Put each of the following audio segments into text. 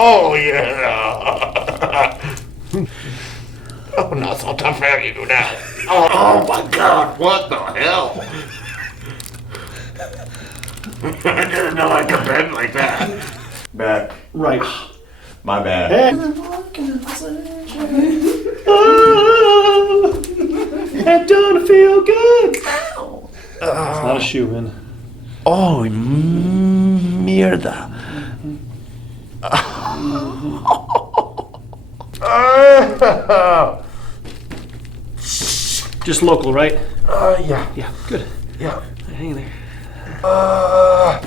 Oh, yeah. Oh, no, so tough how you do that. Oh, my God, what the hell? I didn't know I could bend like that. Back. Right. My bad. Hey. Oh, that don't feel good. It's not a shoe in. Oh, mierda. Just local, right? Yeah. Yeah, good. Yeah. Hang in there. I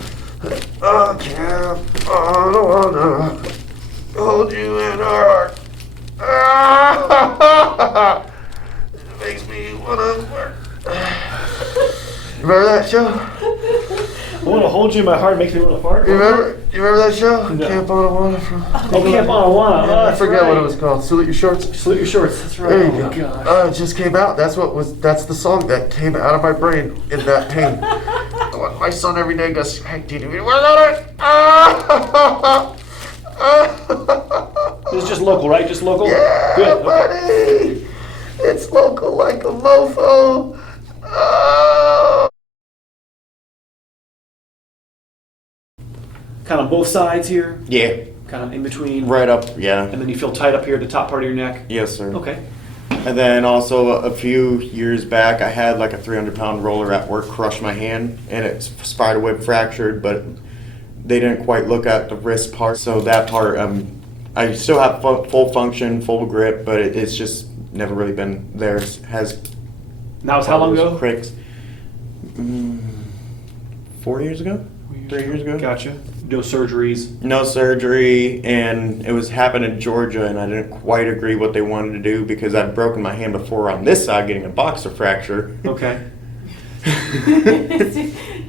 can't. I don't wanna hold you in our heart. It makes me wanna work. Remember that show? I want to hold you in my heart, makes me want to fart. You remember that show? No. Camp Anawana from. Oh, Camp Anawana. Yeah, I forget what it was called. Salute Your Shorts. Salute Your Shorts. That's right. There you Oh, go. gosh. It just came out. That's the song that came out of my brain in that pain. My son every day goes, "Hey, did you work on it?" This is just local, right? Just local? Yeah, Good. Okay. buddy. It's local like a mofo. Oh. Kind of both sides here, Yeah, kind of in between. right up. Yeah. And then you feel tight up here at the top part of your neck. Yes, sir. Okay. And then also a few years back, I had like a 300-pound roller at work crush my hand, and it's spider web fractured, but they didn't quite look at the wrist part. So that part, I still have full function, full grip, but it's just never really been there. It has. That was how long ago? Cricks. 4 years ago? 3 years ago? Gotcha. No surgeries. No surgery, and it was happened in Georgia, and I didn't quite agree what they wanted to do because I'd broken my hand before on this side getting a boxer fracture. Okay.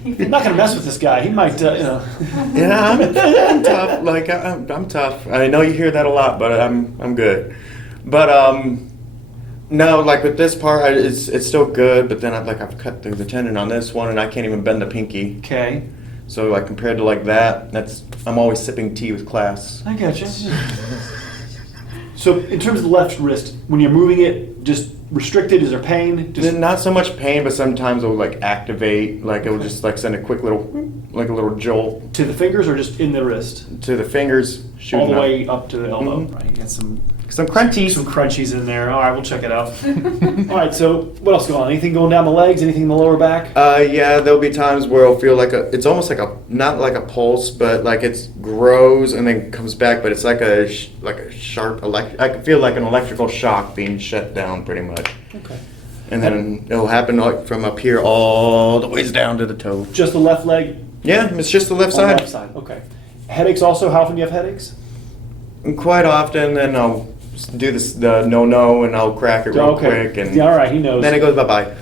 You're not gonna mess with this guy. He might, Yeah, I'm tough. Like I'm tough. I know you hear that a lot, but I'm good. But no, like with this part, it's still good. But then I've cut through the tendon on this one, and I can't even bend the pinky. Okay. So like compared to like that, I'm always sipping tea with class. I gotcha. So in terms of the left wrist, when you're moving it, just restricted, is there pain? Just Not so much pain, but sometimes it will like activate, like it will just like send a quick little, like a little jolt to the fingers or just in the wrist? to the fingers, shooting All the up. way up to the elbow. Mhm. Right. You got some crunchies. Some crunchies in there. All right, we'll check it out. All right, so what else going on? Anything going down the legs? Anything in the lower back? Yeah, there'll be times where I'll feel like it's almost like not like a pulse, but like it grows and then comes back, but it's like a sharp I can feel like an electrical shock being shut down pretty much. Okay. And then it'll happen like from up here all the ways down to the toe. Just the left leg? Yeah, it's just the left On the side. left side, okay. Headaches also? How often do you have headaches? And quite often, then I'll do the no, and I'll crack it real quick, and Yeah, all right, he knows. then it goes bye-bye.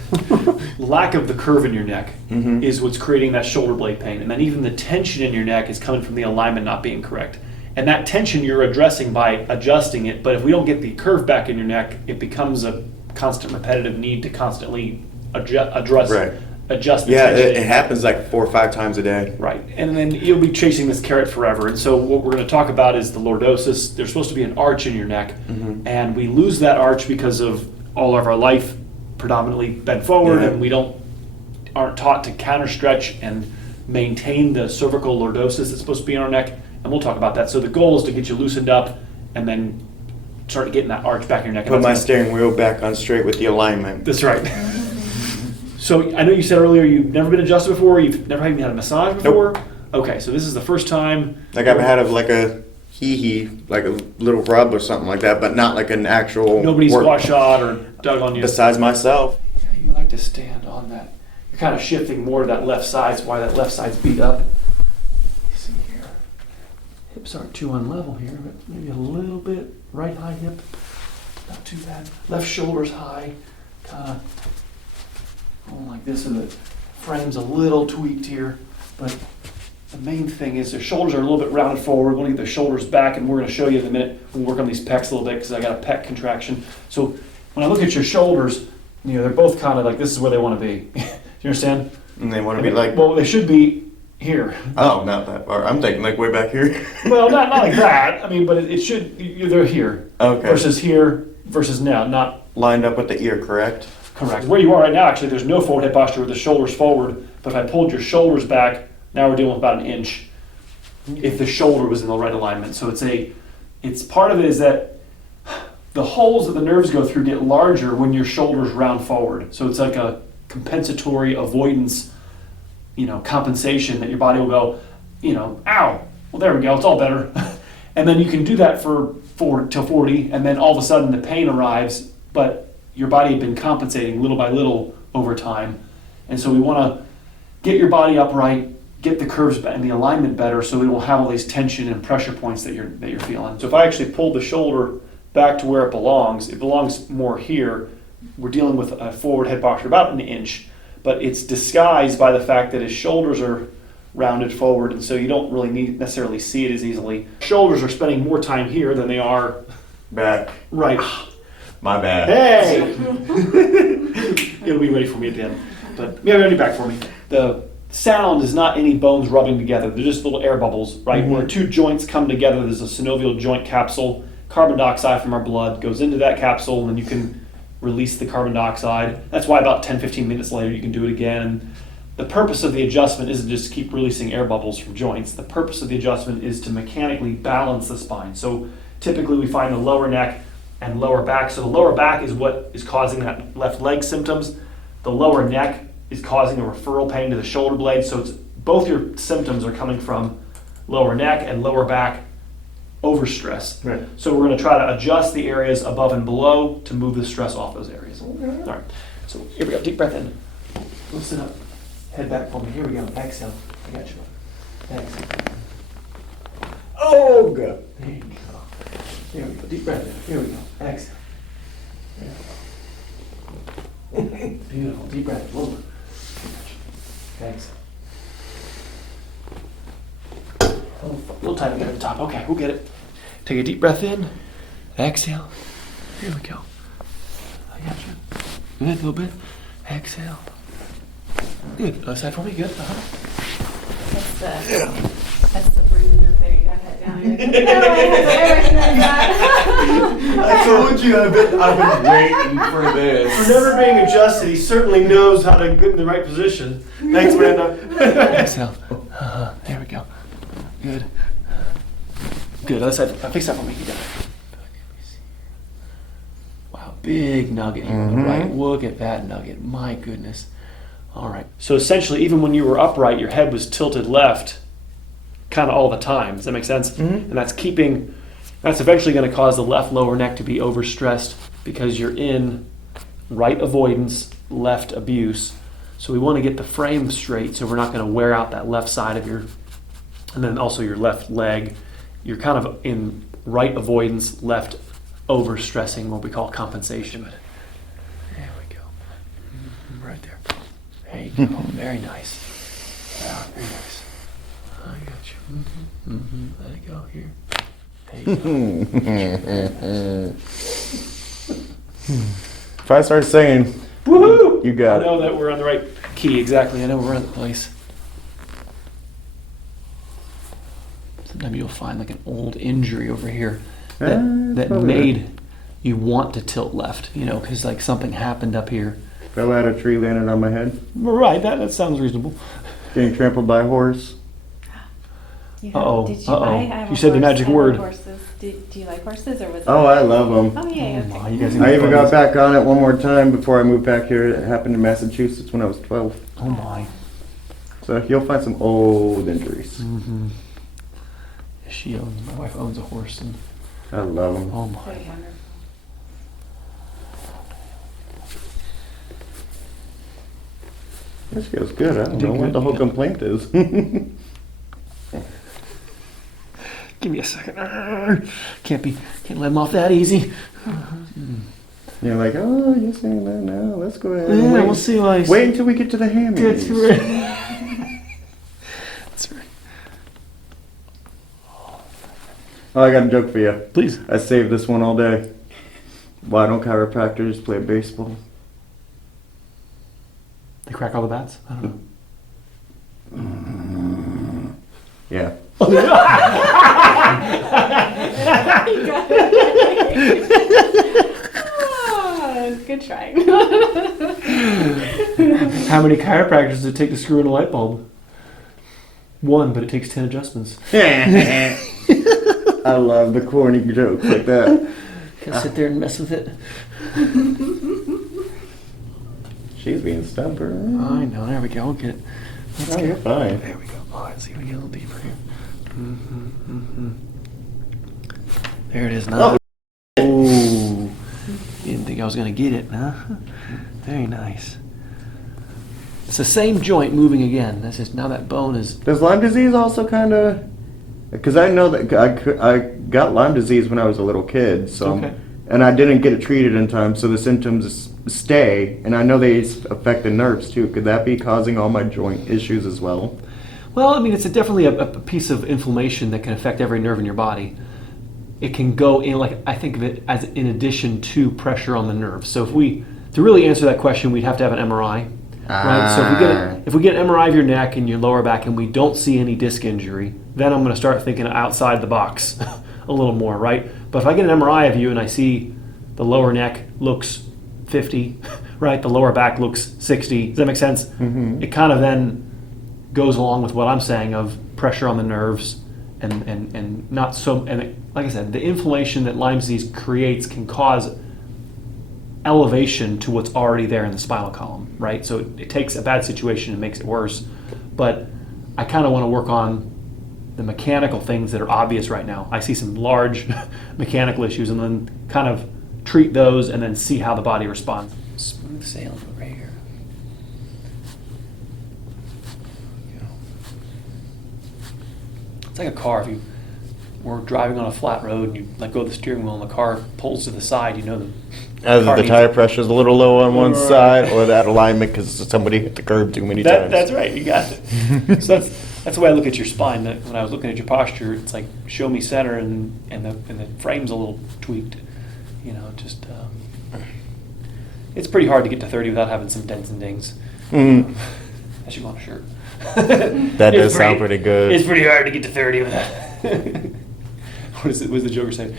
Lack of the curve in your neck Mhm. is what's creating that shoulder blade pain. And then even the tension in your neck is coming from the alignment not being correct. And that tension you're addressing by adjusting it, but if we don't get the curve back in your neck, it becomes a constant repetitive need to constantly adjust Right. adjust the Yeah, tension. it happens like 4 or 5 times a day. Right, and then you'll be chasing this carrot forever. And so what we're going to talk about is the lordosis. There's supposed to be an arch in your neck, and we lose that arch because of all of our life predominantly bent forward, Yeah. and we aren't taught to counter stretch and maintain the cervical lordosis that's supposed to be in our neck. And we'll talk about that. So the goal is to get you loosened up, and then start getting that arch back in your neck. And Put that's my gonna- steering wheel back on straight with the alignment. That's right. So I know you said earlier you've never been adjusted before. You've never even had a massage before. Okay, so this is the first time. Like I've had like a hee like a little rub or something like that, but not like an actual Nobody's work. squat shot or dug on you. Besides myself. Yeah, you like to stand on that. You're kind of shifting more to that left side. That's why that left side's beat up. You see here, hips aren't too unlevel here, but maybe a little bit. Right high hip, not too bad. Left shoulder's high, kind of going like this, and the frame's a little tweaked here. But the main thing is their shoulders are a little bit rounded forward. We're going to get their shoulders back, and we're going to show you in a minute. We'll work on these pecs a little bit because I got a pec contraction. So when I look at your shoulders, they're both kind of like this is where they want to be. Do you understand? And they want to be like Well, they should be here. Oh, not that far. I'm thinking like way back here. Well, not like that. I mean, but it should. They're here Okay. versus here versus now. Not Lined up with the ear, correct? correct. Where you are right now, actually, there's no forward head posture with the shoulders forward. But if I pulled your shoulders back, now we're dealing with about an inch. If the shoulder was in the right alignment, so it's part of it is that the holes that the nerves go through get larger when your shoulders round forward. So it's like a compensatory avoidance, compensation that your body will go, ow. Well, there we go. It's all better. And then you can do that for 4 till 40, and then all of a sudden the pain arrives, but your body had been compensating little by little over time. And so we want to get your body upright, get the curves and the alignment better, so we don't have all these tension and pressure points that you're feeling. So if I actually pull the shoulder back to where it belongs more here. We're dealing with a forward head posture about an inch, but it's disguised by the fact that his shoulders are rounded forward, and so you don't really necessarily see it as easily. Shoulders are spending more time here than they are Back. right. My bad. Hey! It'll be ready for me at the end. But yeah, ready back for me. The sound is not any bones rubbing together. They're just little air bubbles, right? Where two joints come together, there's a synovial joint capsule. Carbon dioxide from our blood goes into that capsule, and then you can release the carbon dioxide. That's why about 10-15 minutes later you can do it again. And the purpose of the adjustment isn't just to keep releasing air bubbles from joints. The purpose of the adjustment is to mechanically balance the spine. So typically we find the lower neck and lower back. So the lower back is what is causing that left leg symptoms. The lower neck is causing a referral pain to the shoulder blade. So it's both your symptoms are coming from lower neck and lower back overstress. Right. So we're going to try to adjust the areas above and below to move the stress off those areas. Okay. All right. So here we go. Deep breath in. Listen up. Head back for me. Here we go. Exhale. I got you. Exhale. Oh, good. There you go. Here we go. Deep breath in. Here we go. Exhale. There. Beautiful. Deep breath. One more. Exhale. A little tighter there at the top. Okay, we'll get it. Take a deep breath in. Exhale. Here we go. I got you. Good. A little bit. Exhale. Good. Other side for me. Good. That's the breathing move there. You got that down. You're like, no, I recognize that. I told you I've been waiting for this. For never being adjusted, he certainly knows how to get in the right position. Thanks, Brenda. Exhale. There we go. Good. Good. Other side. Fix that for me. You got it. Wow, big nugget here on the right. Look at that nugget. My goodness. All right. So essentially, even when you were upright, your head was tilted left kind of all the time. Does that make sense? And that's eventually going to cause the left lower neck to be overstressed because you're in right avoidance, left abuse. So we want to get the frame straight so we're not going to wear out that left side of your, and then also your left leg. You're kind of in right avoidance, left overstressing, what we call compensation. There we go. Right there. There you go. Very nice. Yeah, very nice. I got you. Let it go here. There you go. If I start saying, Woohoo! You got I know that we're on the right key, exactly. I know we're in the place. Sometimes you'll find like an old injury over here that probably made you want to tilt left, because like something happened up here. fell out of a tree, landed on my head, Right, that sounds reasonable. getting trampled by a horse. Uh-oh, Did you uh-oh. buy? I have a You said the horse. magic I have word. Horses. Do you like horses, or was it? Oh, I love them. Oh yeah. Oh, Okay. you guys I even got back on it one more time before I moved back here. It happened in Massachusetts when I was 12. Oh my. So you'll find some old injuries. Mm-hmm. My wife owns a horse, and I love them. oh my. Very wonderful. This feels good. I don't Did know what good, the whole yeah. complaint is. Give me a second. Can't let him off that easy. You're like, oh, you're saying that now. Let's go ahead. Yeah, And wait. we'll see why. Wait until we get to the hammies. That's right. That's right. Oh, I got a joke for you. Please. I saved this one all day. Why don't chiropractors play baseball? They crack all the bats? I don't know. Yeah. Good try. How many chiropractors does it take to screw in a light bulb? One, but it takes 10 adjustments. I love the corny jokes like that. Can't sit there and mess with it. She's being stubborn. I know. There we go. We'll get it. Let's Oh, get you're fine. There we go. Oh, let's see if we get a little deeper here. There it is now. Oh. Ooh. You didn't think I was going to get it, huh? Very nice. It's the same joint moving again. That's just now that bone is. Does Lyme disease also kind of? Because I know that I got Lyme disease when I was a little kid, so Okay. and I didn't get it treated in time, so the symptoms stay, and I know they affect the nerves too. Could that be causing all my joint issues as well? Well, I mean, it's definitely a piece of inflammation that can affect every nerve in your body. It can go in, like, I think of it as in addition to pressure on the nerves. So to really answer that question, we'd have to have an MRI. Right? So if we get an MRI of your neck and your lower back and we don't see any disc injury, then I'm going to start thinking outside the box a little more, right? But if I get an MRI of you and I see the lower neck looks 50, right? The lower back looks 60. Does that make sense? Mm-hmm. It kind of then goes along with what I'm saying of pressure on the nerves and not so, and like I said, the inflammation that Lyme disease creates can cause elevation to what's already there in the spinal column, right? So it takes a bad situation and makes it worse. But I kind of want to work on the mechanical things that are obvious right now. I see some large mechanical issues and then kind of treat those and then see how the body responds. Smooth sailing over here. It's like a car. If you were driving on a flat road and you let go of the steering wheel and the car pulls to the side, you know the Either car the needs- tire pressure is a little low on one Right. side, or that alignment because somebody hit the curb too many times. That's right. You got it. So that's the way I look at your spine. That when I was looking at your posture, it's like show me center and the frame's a little tweaked. You know, just it's pretty hard to get to 30 without having some dents and dings. Mm. I should go on a shirt. That does sound pretty good. It's pretty hard to get to 30 without. What is it? What does the Joker say?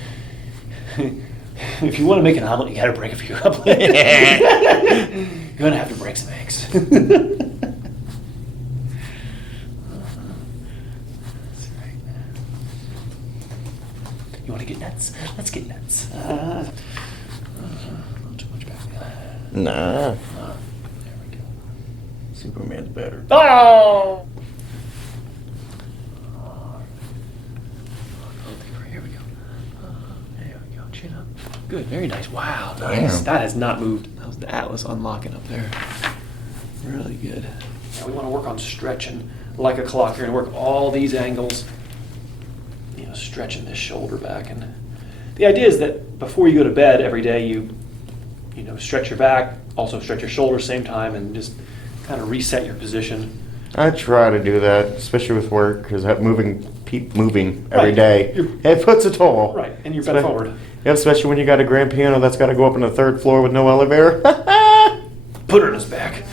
If you want to make an omelet, you got to break a few omelets. You're gonna have to break some eggs. That's right. You want to get nuts? Let's get nuts. Not too much back there. Nah. There we go. Superman's better. Oh! Here we go. There we go. Chin up. Good. Very nice. Wow. Nice. Damn. That has not moved. That was the Atlas unlocking up there. Really good. Now we want to work on stretching like a clock here and work all these angles. You know, stretching this shoulder back. And the idea is that before you go to bed every day, you stretch your back, also stretch your shoulder same time, and just kind of reset your position. I try to do that, especially with work, because keep moving every Right. day. It puts a toll. Right, and you're bent forward. Yeah, especially when you got a grand piano that's got to go up on the third floor with no elevator. Put her on his back.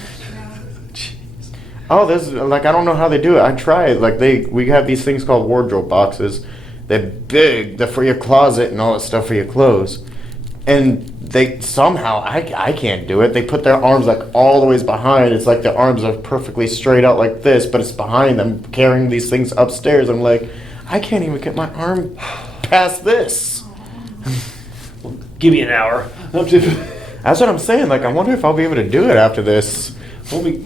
Oh, this is like I don't know how they do it. I tried. Like we have these things called wardrobe boxes. They're big. They're for your closet and all that stuff for your clothes. And they somehow I can't do it. They put their arms like all the ways behind. It's like their arms are perfectly straight out like this, but it's behind them carrying these things upstairs. I'm like, I can't even get my arm past this. Well, give me an hour. That's what I'm saying. Like I wonder if I'll be able to do it after this. We'll be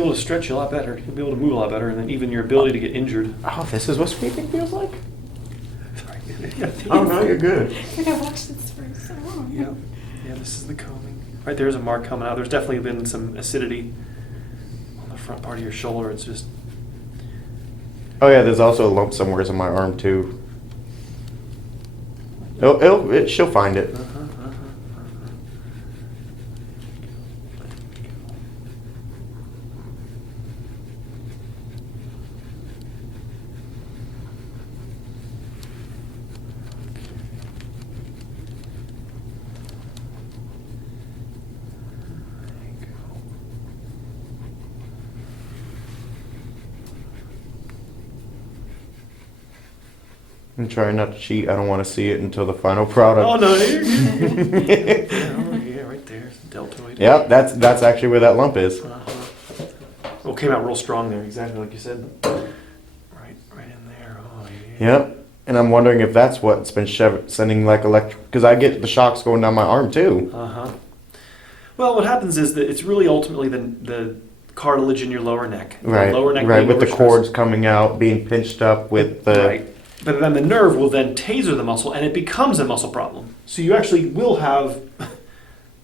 able to stretch you a lot better. You'll be able to move a lot better, and then even your ability to get injured. Oh, this is what sweeping feels like? Sorry. Oh no, you're good. I watched this for so long. Yeah, this is the combing. Right there's a mark coming out. There's definitely been some acidity on the front part of your shoulder. It's just. Oh yeah, there's also a lump somewhere in my arm too. She'll find it. I'm trying not to cheat. I don't want to see it until the final product. Oh no, you're good. Yeah, right there, deltoid. Yep, that's actually where that lump is. Well, it came out real strong there, exactly like you said. Right in there. Oh yeah. Yep. And I'm wondering if that's what's been sending like electric, because I get the shocks going down my arm too. Well, what happens is that it's really ultimately the cartilage in your lower neck. Right. Lower neck Right. With the overstressed. cords coming out, being pinched up with the. Right. But then the nerve will then taser the muscle, and it becomes a muscle problem. So you actually will have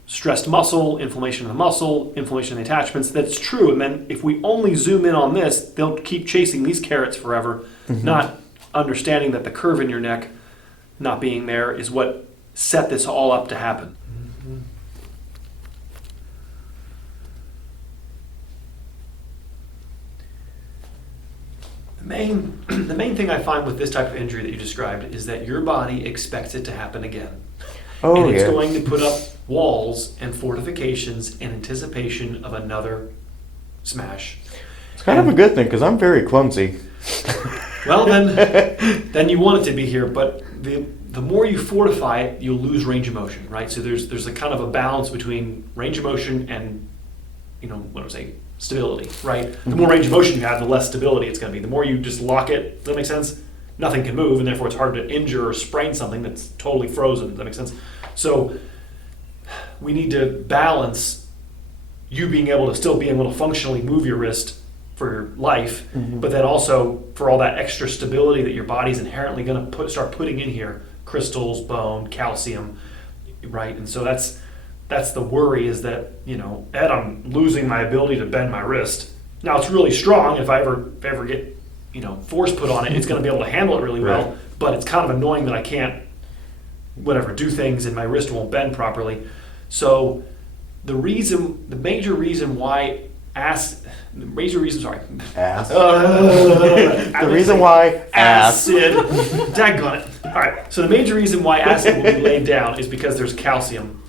stressed muscle, inflammation of the muscle, inflammation of the attachments. That's true. And then if we only zoom in on this, they'll keep chasing these carrots forever, not understanding that the curve in your neck not being there is what set this all up to happen. The main thing I find with this type of injury that you described is that your body expects it to happen again. Oh, And it's yeah. going to put up walls and fortifications in anticipation of another smash. It's kind of a good thing because I'm very clumsy. Well, then you want it to be here, but the more you fortify it, you'll lose range of motion, right? So there's a kind of a balance between range of motion and, what do I say, stability, right? The more range of motion you have, the less stability it's going to be. The more you just lock it, does that make sense? Nothing can move, and therefore it's hard to injure or sprain something that's totally frozen. Does that make sense? So we need to balance you being able to functionally move your wrist for your life, but then also for all that extra stability that your body's inherently going to start putting in here, crystals, bone, calcium, right? And so that's the worry is that, Ed, I'm losing my ability to bend my wrist. Now it's really strong. If I ever get, force put on it, it's going to be able to handle it really well, Right. but it's kind of annoying that I can't, do things and my wrist won't bend properly. So the major reason why Ass. the reason why acid. Daggone it. All right. So the major reason why acid will be laid down is because there's calcium.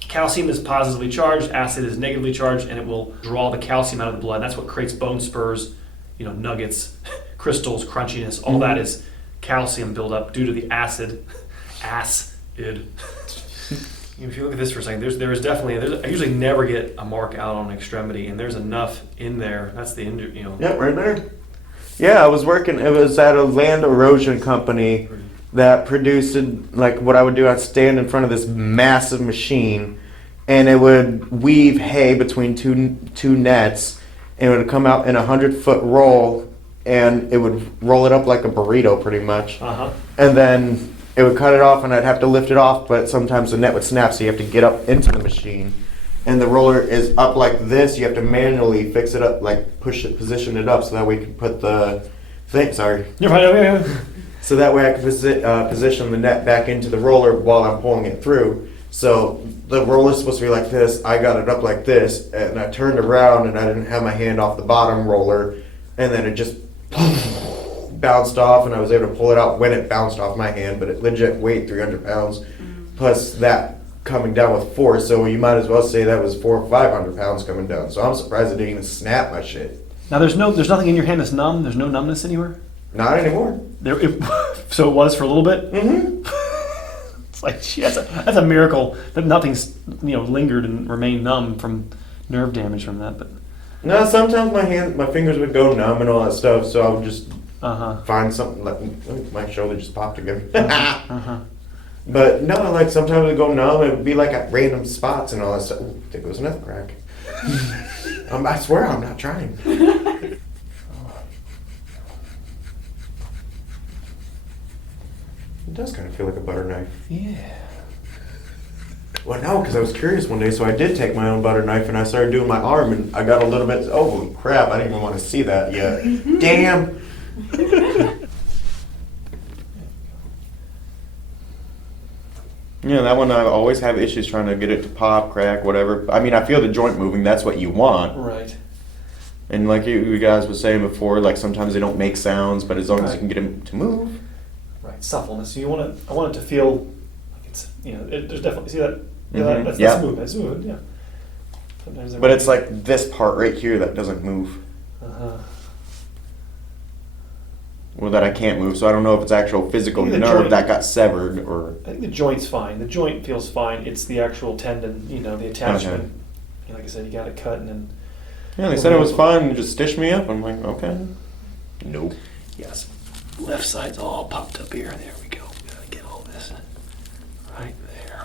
Calcium is positively charged, acid is negatively charged, and it will draw the calcium out of the blood. That's what creates bone spurs, nuggets, crystals, crunchiness. All that is calcium buildup due to the acid. If you look at this for a second, there is definitely. I usually never get a mark out on an extremity, and there's enough in there. That's the injury. Yep, right there. Yeah, I was working. It was at a land erosion company that produced like what I would do. I'd stand in front of this massive machine, and it would weave hay between two nets, and it would come out in 100-foot roll, and it would roll it up like a burrito, pretty much. And then it would cut it off, and I'd have to lift it off, but sometimes the net would snap, so you have to get up into the machine. And the roller is up like this. You have to manually fix it up, like position it up, so that way you can put the thing. Sorry. You're fine. So that way I can position the net back into the roller while I'm pulling it through. So the roller's supposed to be like this. I got it up like this, and I turned around, and I didn't have my hand off the bottom roller, and then it just bounced off, and I was able to pull it out when it bounced off my hand, but it legit weighed 300 pounds, plus that coming down with force, so you might as well say that was 400 or 500 pounds coming down. So I'm surprised it didn't even snap my shit. Now there's nothing in your hand that's numb. There's no numbness anywhere. Not anymore. So it was for a little bit. It's like, gee, that's a miracle that nothing's lingered and remained numb from nerve damage from that. But No, sometimes my fingers would go numb and all that stuff, so I would just find something like my shoulder just popped again. But no, like sometimes it would go numb. It would be like at random spots and all that stuff. Ooh, I think it was another crack. I swear I'm not trying. It does kind of feel like a butter knife. yeah. Well, no, because I was curious one day, so I did take my own butter knife and I started doing my arm, and I got a little bit. Oh, holy crap! I didn't even want to see that yet. Damn. Yeah, that one I always have issues trying to get it to pop, crack, whatever. I mean, I feel the joint moving. That's what you want. Right. And like you guys were saying before, like sometimes they don't make sounds, but as long as you can get them to move. Right. Suppleness. So I want it to feel like it's there's definitely see that. Mhm. That's movement. That's movement. Yeah. Sometimes. But it's like this part right here that doesn't move. Well, that I can't move, so I don't know if it's actual physical I think the nerve joint- that got severed or. I think the joint's fine. The joint feels fine. It's the actual tendon, the attachment. Okay. Like I said, you got it cut and then. Yeah, they said it was fine and just stitched me up. I'm like, okay. Nope. Yes. Left side's all popped up here. There we go. Gotta get all this right there.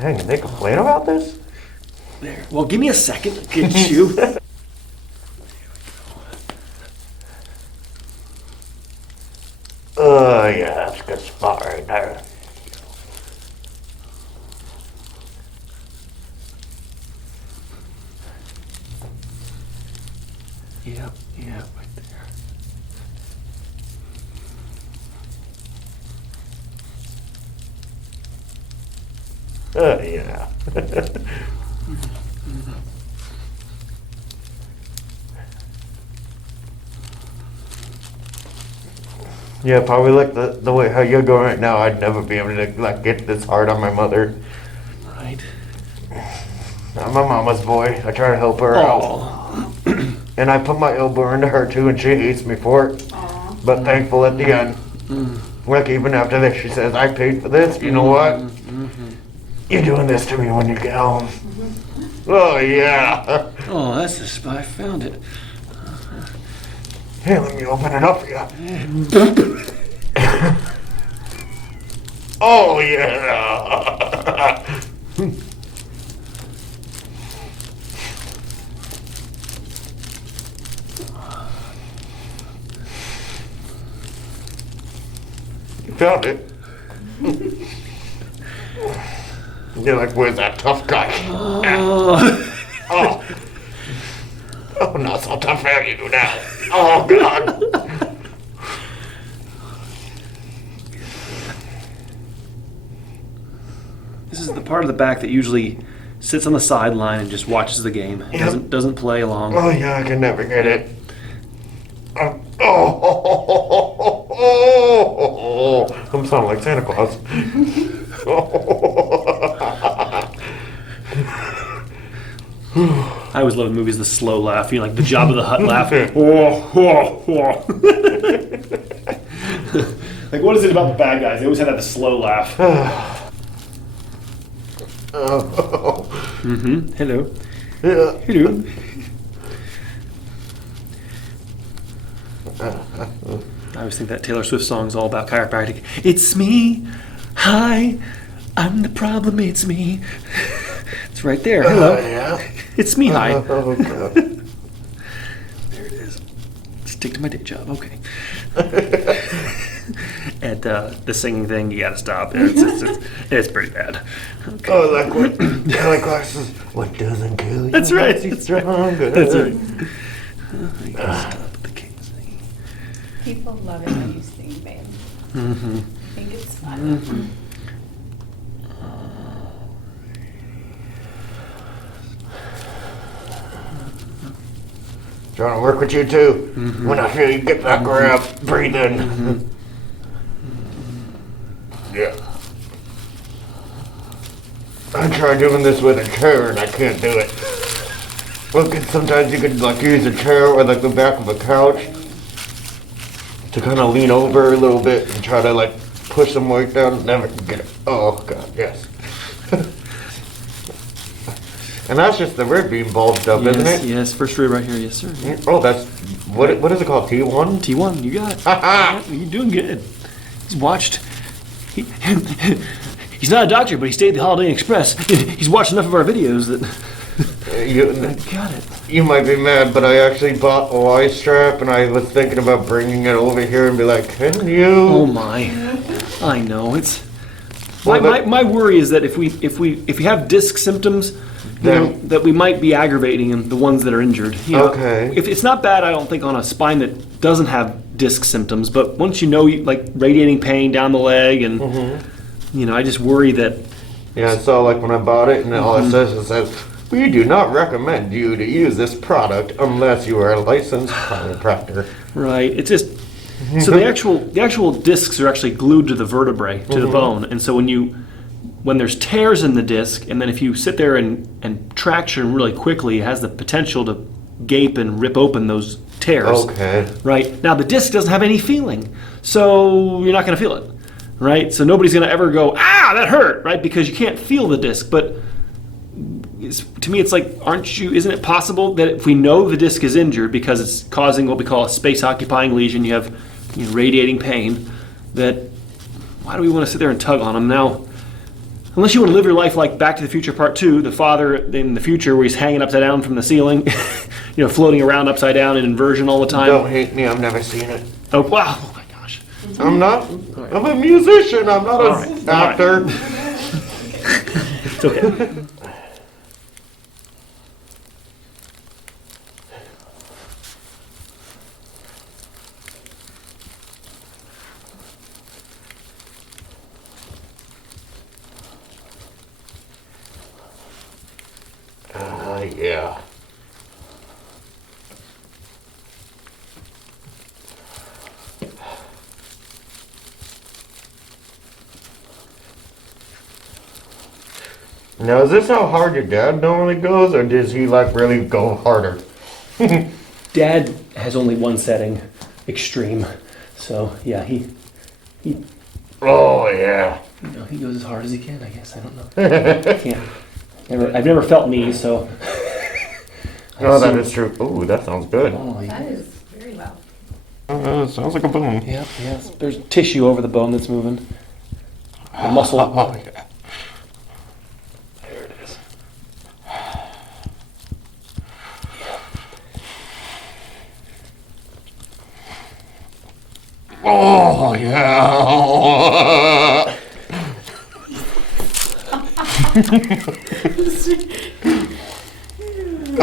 Dang, and they complain about this? There. Well, give me a second to get you. Oh, yeah, that's a good spot right there. Yep, right there. Oh, yeah. Yeah, probably like the way how you're going right now, I'd never be able to like get this hard on my mother. Right. I'm my mama's boy. I try to help her out. Oh. And I put my elbow into her too, and she hates me for it. Aw. But thankful at the end. Like even after this, she says, I paid for this. You know what? You're doing this to me when you get home. Oh, yeah. Oh, that's the spot. I found it. Here, let me open it up for you. Oh, yeah. You found it. You're like, where's that tough guy? Oh. Oh, not so tough are you now. Oh, God. This is the part of the back that usually sits on the sideline and just watches the game. Yep. Doesn't play along. Oh, yeah, I can never get it. I'm sounding like Santa Claus. I always love in movies the slow laugh, like the Jabba the Hutt laugh. Like, what is it about the bad guys? They always have that slow laugh. Hello. Yeah. Hello. I always think that Taylor Swift song's all about chiropractic. It's me. Hi. I'm the problem. It's me. It's right there. Hello. Yeah. It's me. Hi. Oh, God. There it is. Stick to my day job. Okay. And the singing thing, you gotta stop. It's pretty bad. Okay. Oh, like what? Kelly Clarkson's What Doesn't Kill You That's right. Makes You Stronger. That's right. You gotta stop with the king singing. People love it when you sing, babe. Mm-hmm. I think it's fun. Trying to work with you too. When I feel you get that grab, breathe in. Yeah. I tried doing this with a chair and I can't do it. Look, sometimes you could like use a chair or like the back of a couch to kind of lean over a little bit and try to like push some weight down. Never can get it. Oh God, yes. And that's just the rib being bulged up, isn't it? Yes, first rib right here, yes sir. Oh, that's what is it called? T1? T1, you got it. Ha You're doing good. He's watched. He's not a doctor, but he stayed at the Holiday Inn Express. He's watched enough of our videos that. You Got it. you might be mad, but I actually bought a Y strap, and I was thinking about bringing it over here and be like, "Can you?" Oh my! I know it's. My worry is that if we have disc symptoms, that we might be aggravating the ones that are injured. Okay. If it's not bad, I don't think on a spine that doesn't have disc symptoms. But once like radiating pain down the leg, and I just worry that. Yeah, so like when I bought it, and all it says, "We do not recommend you to use this product unless you are a licensed chiropractor." Right. It's just so the actual discs are actually glued to the vertebrae, to the bone, and so when there's tears in the disc, and then if you sit there and traction really quickly, it has the potential to gape and rip open those tears. Okay. Right? Now, the disc doesn't have any feeling, so you're not going to feel it. Right? So nobody's going to ever go, ah, that hurt, right? Because you can't feel the disc. But to me, it's like, isn't it possible that if we know the disc is injured because it's causing what we call a space-occupying lesion, you have radiating pain, that why do we want to sit there and tug on them? Now, unless you want to live your life like Back to the Future Part 2, the father in the future where he's hanging upside down from the ceiling, floating around upside down in inversion all the time. Don't hate me, I've never seen it. Oh, wow. Oh, my gosh. I'm a musician, I'm not All a right. actor. It's okay. Yeah. Now, is this how hard your dad normally goes, or does he like really go harder? Dad has only one setting, extreme. So, yeah, he Oh, yeah. he goes as hard as he can, I guess. I don't know. Can't. I've never felt me, so. Oh, that is true. Oh, that sounds good. Oh, That is very well. Sounds like a bone. yeah. There's tissue over the bone that's moving. The muscle. Oh, yeah. There it is. Oh, yeah.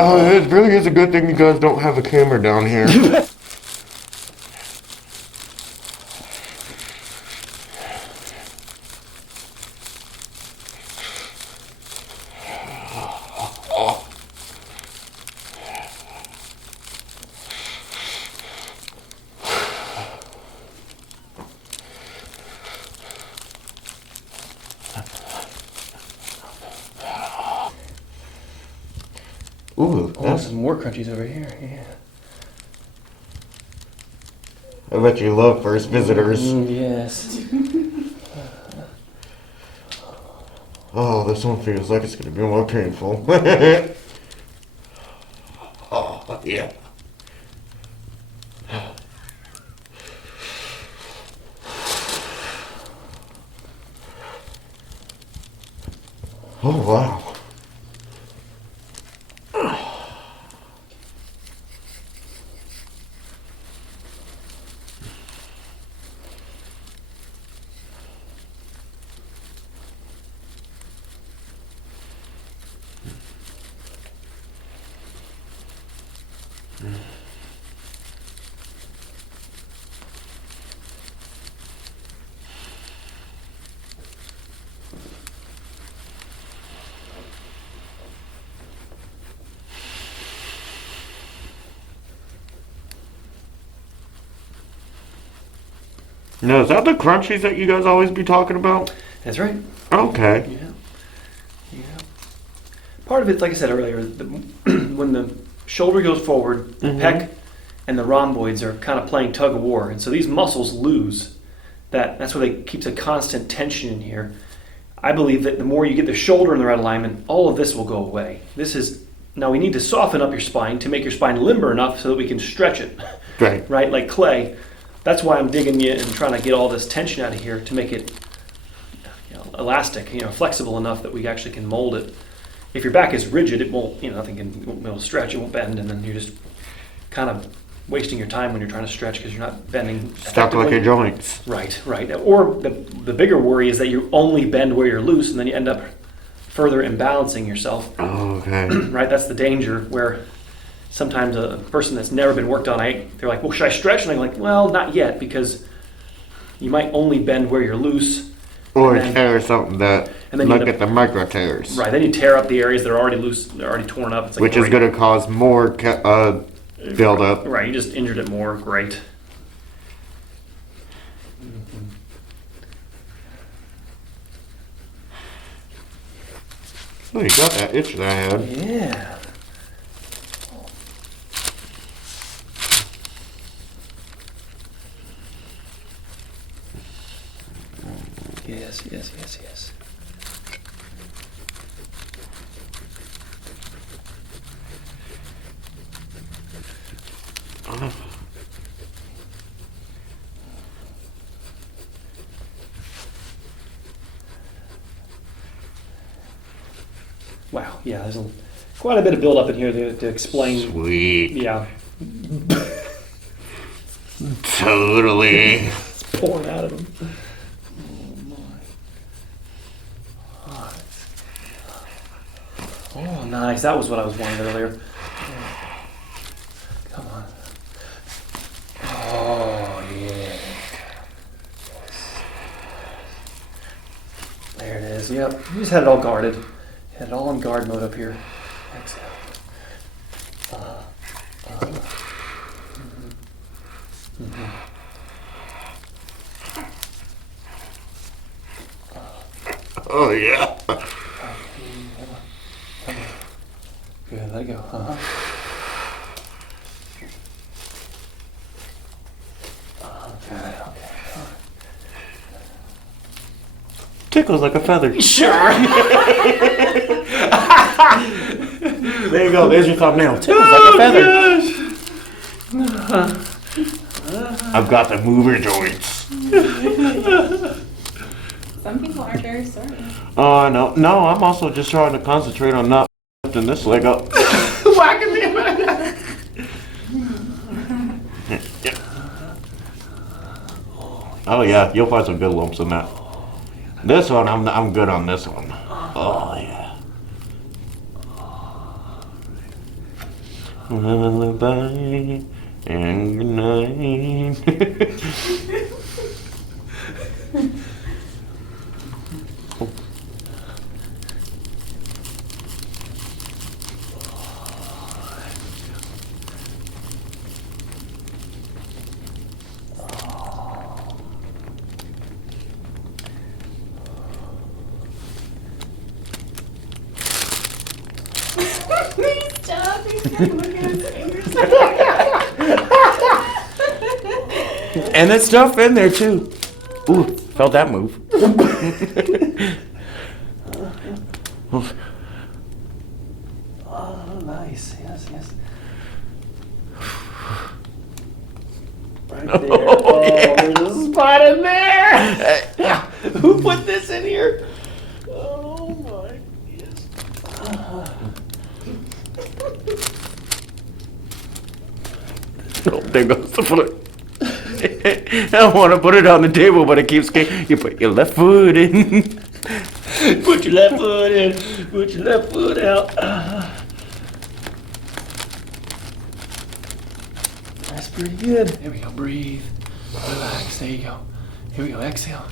Oh, it really is a good thing you guys don't have a camera down here. Ooh, Oh, some more crunchies over here. Yeah. I bet you love first visitors. Yes. Oh, this one feels like it's gonna be more painful. Oh, yeah. Oh, wow. Now, is that the crunchies that you guys always be talking about? That's right. Okay. Yeah. Part of it, like I said earlier, when the shoulder goes forward, the pec and the rhomboids are kind of playing tug of war, and so these muscles lose that. That's why they keeps a constant tension in here. I believe that the more you get the shoulder in the right alignment, all of this will go away. Now we need to soften up your spine to make your spine limber enough so that we can stretch it. Right. Right, like clay. That's why I'm digging you and trying to get all this tension out of here to make it elastic, flexible enough that we actually can mold it. If your back is rigid, it won't, nothing won't be able to stretch, it won't bend, and then you're just kind of wasting your time when you're trying to stretch because you're not bending Stuck like your joints. Right. Or the bigger worry is that you only bend where you're loose, and then you end up further imbalancing yourself. Oh, okay. Right, that's the danger where sometimes a person that's never been worked on, they're like, well, should I stretch? And I'm like, well, not yet, because you might only bend where you're loose. Or and then- tear something that, and then you look end at the micro tears. Right, then you tear up the areas that are already loose, they're already torn up. It's like, Which is great. going to cause more build up. Right, you just injured it more, great. Oh, you got that itch that I had. Yeah. Yes, yes, yes, yes. Wow, yeah, there's quite a bit of build up in here to explain. Sweet. Yeah, Totally. it's pouring out of them. Oh, nice. That was what I was wanting earlier. Come on. Oh, yeah. There it is. Yep. You just had it all guarded. Had it all in guard mode up here. Exhale. Oh yeah. Good. Let it go. Uh-huh. Okay. Tickles like a feather. Sure. There you go. There's your thumbnail. Tickles like a feather. I've got the mover joints. Some people are very sorry. No, I'm also just trying to concentrate on not lifting this leg up. Whacking me. Oh yeah, you'll find some good lumps in that. This one, I'm good on this one. Oh yeah. Lullaby and good night. Stop, he's like looking at his fingers. And there's stuff in there too. Ooh, felt that move. Oh, nice. Yes, yes. Right there. Oh, there's a spot in there. Who put this in here? Oh my. Yes. Oh, there goes the foot. I want to put it on the table, but it keeps getting. You put your left foot in. Put your left foot in. Put your left foot out. That's pretty good. There we go. Breathe. Relax. There you go. Here we go. Exhale.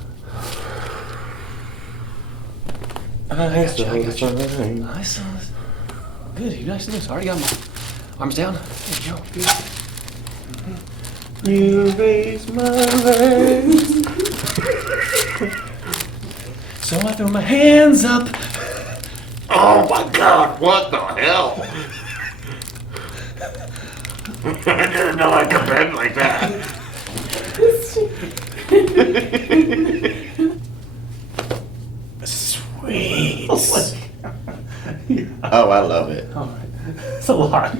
I got you. Nice. Good. You nice and loose. Already got my arms down. There you go. Good. You raise my legs. So I throw my hands up. Oh my God! What the hell? I didn't know I could bend like that. Sweet. Yeah. Oh, I love it. All right. It's a lot.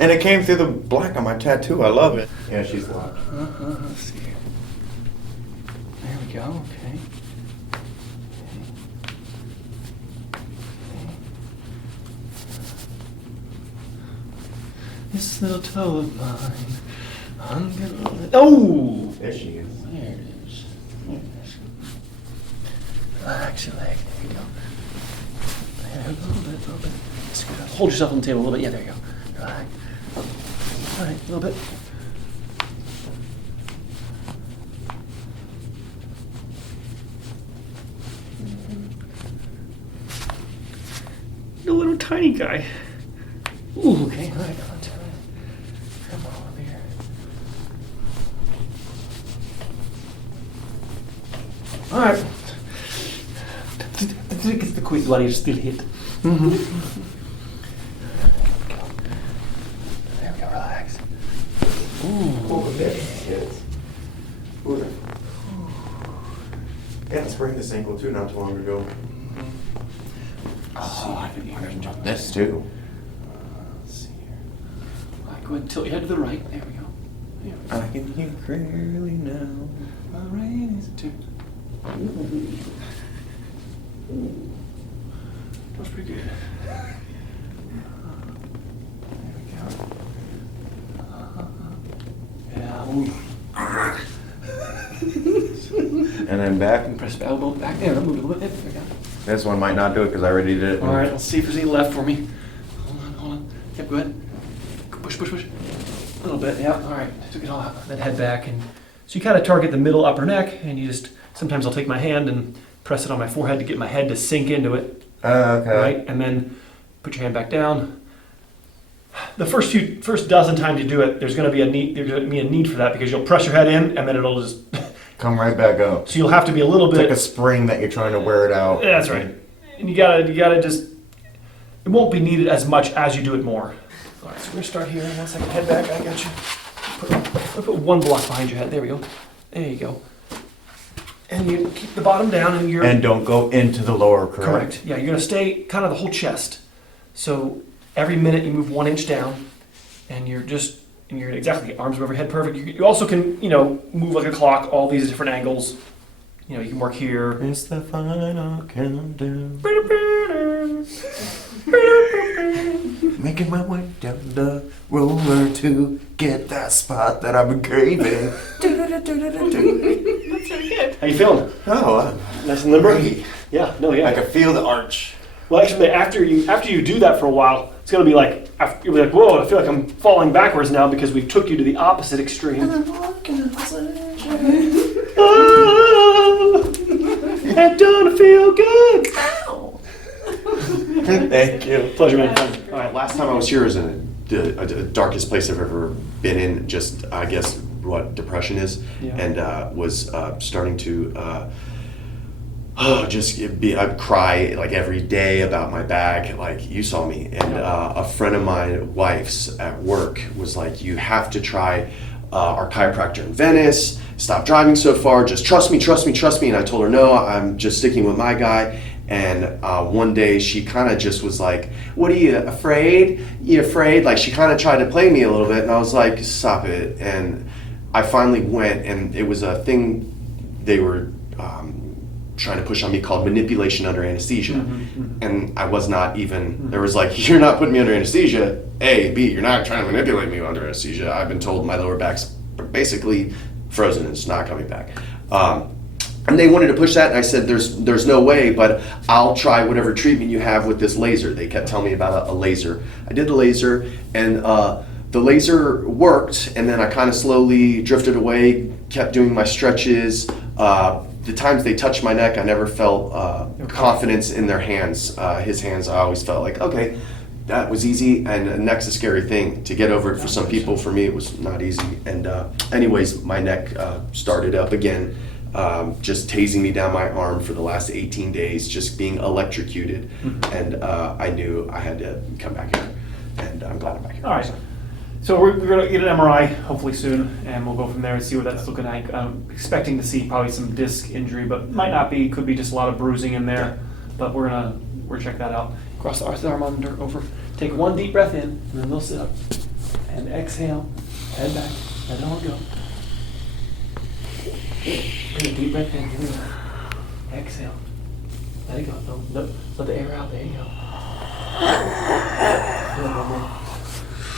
And it came through the black on my tattoo. I love it. Yeah, she's locked. Let's see here. There we go. Okay. This little toe of mine, I'm gonna let... Oh! There she is. There it is. There it is. Relax your leg. There you go. There, a little bit. Scoot up. Hold yourself on the table a little bit. Yeah, there you go. Relax. All right, a little bit. The little tiny guy. Ooh, okay, all right, come on, come on over here. All right. It's the quick one you still hit. There we go, relax. Ooh. Oh, there she is. And I sprained this ankle too not too long ago. This too. Let's see here. All right, go ahead and tilt your head to the right. There we go. There we go. I can hear clearly now. My rain is too. That's pretty good. There we go. Yeah. Ooh. And then back. Press the elbow back there. Move it a little bit. There we go. This one might not do it because I already did it. All right, let's see if there's any left for me. Hold on. Yep, go ahead. Push. A little bit, yeah. All right, took it all out. Then head back. And so you kind of target the middle upper neck, and you just, sometimes I'll take my hand and press it on my forehead to get my head to sink into it. Okay. Right? And then put your hand back down. The first dozen times you do it, there's going to be a need for that because you'll press your head in, and then it'll just Come right back up. so you'll have to be a little It's bit. like a spring that you're trying to wear it out. That's right. And you gotta just, it won't be needed as much as you do it more. All right, so we're gonna start here. 1 second, head back, I got you. Put one block behind your head, there we go. There you go. And you keep the bottom down and you're. And don't go into the lower, correct? Correct, yeah, you're gonna stay kind of the whole chest. So every minute you move 1 inch down and you're exactly, arms above your head, perfect. You also can, move like a clock, all these different angles. You can work here. It's the final countdown. Making my way down the roller to get that spot that I've been craving. How you feeling? Oh, Nice and limber? great. Yeah, no, yeah. I can feel the arch. Well, actually, after you do that for a while, it's gonna be like you'll be like, whoa! I feel like I'm falling backwards now because we took you to the opposite extreme. Oh, that don't feel good. Ow. Thank you. Pleasure, man. All right, Last time I was here was in the darkest place I've ever been in, just I guess what depression is, Yeah. and was starting to I'd cry like every day about my back, like you saw me, and a friend of my wife's at work was like, you have to try our chiropractor in Venice, stop driving so far, just trust me, and I told her no, I'm just sticking with my guy. And one day she kind of just was like, what are you afraid? You afraid? Like she kind of tried to play me a little bit, and I was like, stop it. And I finally went, and it was a thing they were trying to push on me called manipulation under anesthesia. And I was not even, there was like, you're not putting me under anesthesia, A, B, you're not trying to manipulate me under anesthesia. I've been told my lower back's basically frozen and it's not coming back. And they wanted to push that, and I said, there's no way, but I'll try whatever treatment you have with this laser. They kept telling me about a laser. I did the laser, and the laser worked, and then I kind of slowly drifted away, kept doing my stretches. The times they touched my neck, I never felt confidence in their hands. His hands, I always felt like, okay, that was easy, and neck's a scary thing to get over it for some people. For me, it was not easy. And anyways, my neck started up again. Just tasing me down my arm for the last 18 days, just being electrocuted. And I knew I had to come back here, and I'm glad I'm back here. all right. So we're gonna get an MRI hopefully soon, and we'll go from there and see what that's looking like. I'm expecting to see probably some disc injury, but might not be. Could be just a lot of bruising in there. But we're check that out. Cross the thermometer over. Take one deep breath in, and then we'll sit up and exhale. Head back. Let it all go. Take a deep breath in. Here we go. Exhale. Let it go. No, let the air out. There you go. Feel it one more.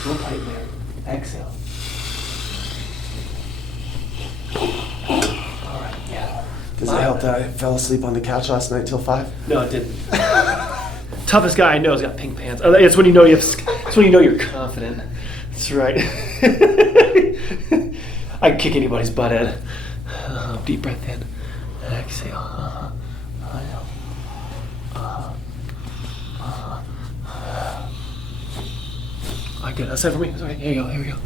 Real tight there. Exhale. All right. Yeah. Does it help that I fell asleep on the couch last night till 5? No, it didn't. Toughest guy I know has got pink pants. It's when you know it's when you know you're confident. That's right. I can kick anybody's butt, Ed. Deep breath in. Exhale. I know. I get it. That's it for me. Sorry. Here you go. Here we go.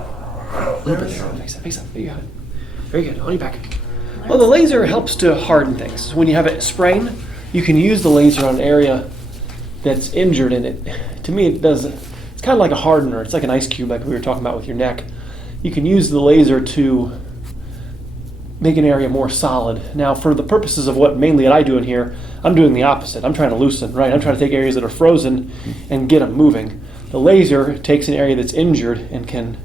A little bit there. Makes sense. There you have it. Very good. On your back. Well, the laser helps to harden things. When you have a sprain, you can use the laser on an area that's injured, and it, to me, it's kind of like a hardener. It's like an ice cube, like we were talking about with your neck. You can use the laser to, to harden things. When you have a sprain, you can use the laser on an area that's injured, and it, to me, it's kind of like a hardener. It's like an ice cube, like we were talking about with your neck. You can use the laser to, to harden things. When you have a sprain, you can use the laser on an area that's injured, and it, to me, it's kind of like a hardener. It's like an ice cube, like we were talking about with your neck. You can use the laser to make an area more solid. Now, for the purposes of what mainly I do in here, I'm doing the opposite. I'm trying to loosen, right? I'm trying to take areas that are frozen and get them moving. The laser takes an area that's injured and can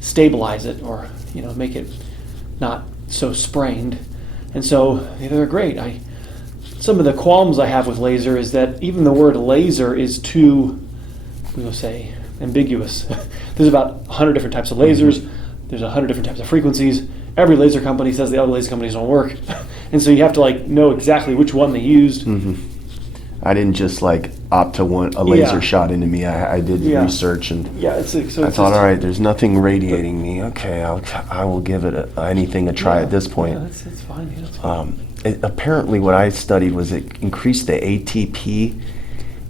stabilize it, or make it not so sprained. And so they're great. Some of the qualms I have with laser is that even the word laser is too, we'll say, ambiguous. There's about 100 different types of lasers. There's 100 different types of frequencies. Every laser company says the other laser companies don't work. And so you have to know exactly which one they used. I didn't just opt to want a laser shot into me. I did research and I thought, all right, there's nothing radiating me. Okay, I will give it anything a try at this point. Yeah, that's fine. Yeah, that's fine. Apparently, what I studied was it increased the ATP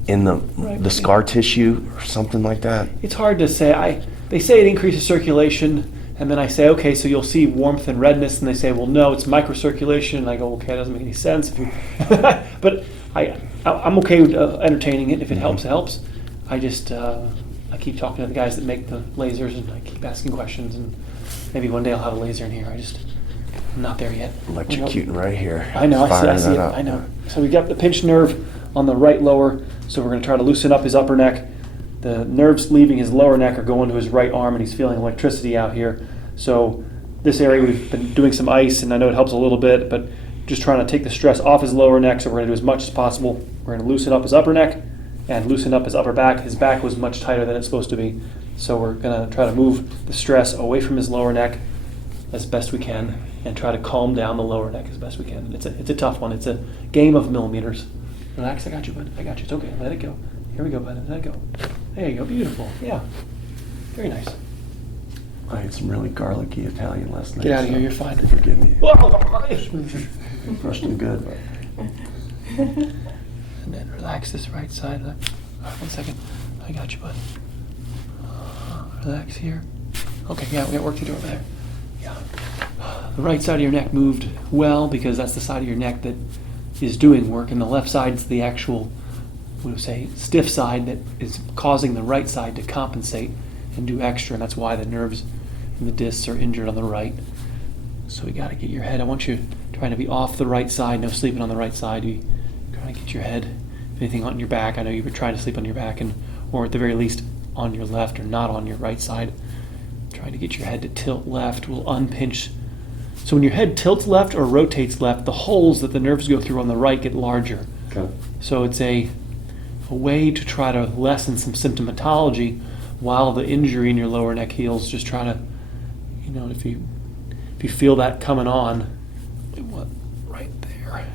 in the scar tissue or something like that. It's hard to say. They say it increases circulation, and then I say, okay, so you'll see warmth and redness, and they say, well, no, it's microcirculation, and I go, okay, that doesn't make any sense. But I'm okay with entertaining it. If it helps, it helps. I just I keep talking to the guys that make the lasers, and I keep asking questions, and maybe one day I'll have a laser in here. I'm not there yet. Electrocuting right here. I know, I see it. I know. So we got the pinched nerve on the right lower, so we're going to try to loosen up his upper neck. The nerves leaving his lower neck are going to his right arm, and he's feeling electricity out here. So this area, we've been doing some ice, and I know it helps a little bit, but just trying to take the stress off his lower neck, so we're going to do as much as possible. We're going to loosen up his upper neck and loosen up his upper back. His back was much tighter than it's supposed to be, so we're going to try to move the stress away from his lower neck as best we can and try to calm down the lower neck as best we can. It's a tough one. It's a game of millimeters. Relax, I got you, bud. I got you. It's okay. Let it go. Here we go, bud. Let it go. There you go. Beautiful. Yeah. Very nice. I had some really garlicky Italian last night. Get out of here. You're fine. Forgive me. And Brushed them good, but then relax this right side. 1 second. I got you, bud. Relax here. Okay, yeah, we got work to do over there. Yeah. The right side of your neck moved well because that's the side of your neck that is doing work, and the left side's the actual, stiff side that is causing the right side to compensate and do extra, and that's why the nerves and the discs are injured on the right. So we got to get your head. I want you trying to be off the right side, no sleeping on the right side. You trying to get your head, if anything, on your back. I know you were trying to sleep on your back, or at the very least on your left or not on your right side. Trying to get your head to tilt left will unpinch. So when your head tilts left or rotates left, the holes that the nerves go through on the right get larger. okay. So it's a way to try to lessen some symptomatology while the injury in your lower neck heals. Just try to, if you feel that coming on, right there,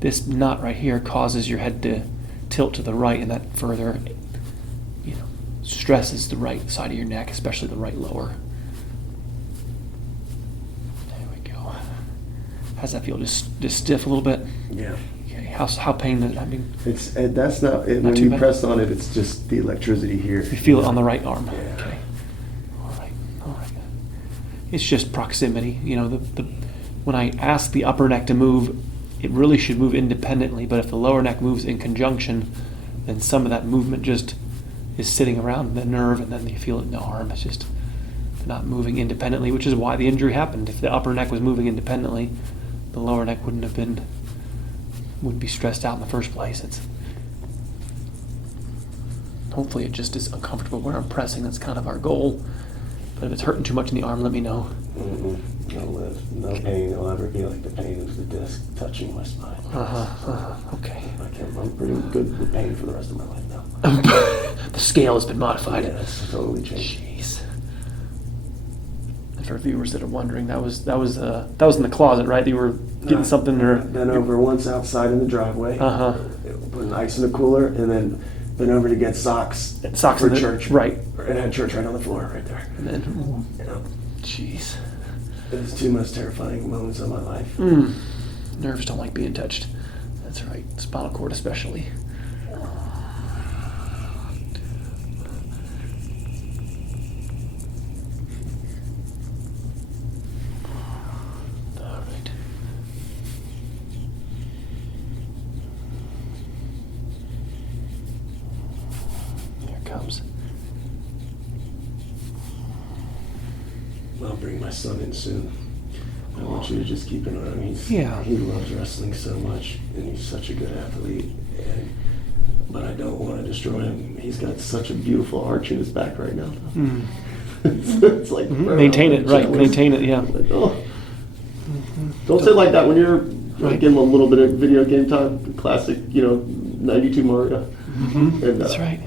this knot right here causes your head to tilt to the right, and that further, stresses the right side of your neck, especially the right lower. There we go. How's that feel? Just stiff a little bit? Yeah. Okay. How pain? I mean, That's not it. Not When too you bad. press on it, it's just the electricity here. you feel it on the right arm. Yeah. Okay. All right. It's just proximity. When I ask the upper neck to move, it really should move independently. But if the lower neck moves in conjunction, then some of that movement just is sitting around the nerve, and then you feel it in the arm. It's just not moving independently, which is why the injury happened. If the upper neck was moving independently, the lower neck wouldn't be stressed out in the first place. Hopefully it just is uncomfortable where I'm pressing. That's kind of our goal. But if it's hurting too much in the arm, let me know. No pain. I'll ever feel like the pain of the disc touching my spine. Okay. I'm pretty good with pain for the rest of my life now. The scale has been modified. Yeah, it's totally changed. Jeez. And for viewers that are wondering, that was in the closet, right? You were getting something, or Been over once outside in the driveway. Putting ice in a cooler, and then been over to get socks. Socks for in the- church. right. And had church right on the floor, right there. And then, You know, jeez. it was two most terrifying moments of my life. Nerves don't like being touched. That's right. Spinal cord especially. All right. Here it comes. I'll bring my son in soon. I want you to just keep an eye on him. Yeah. He loves wrestling so much, and he's such a good athlete. But I don't want to destroy him. He's got such a beautiful arch in his back right now. Mm. It's like Maintain it, right? jealous. Maintain it, yeah. Like, oh. Don't say it like that when you're Right. give him a little bit of video game time. Classic, 92 Mario. Mm-hmm. And, That's right.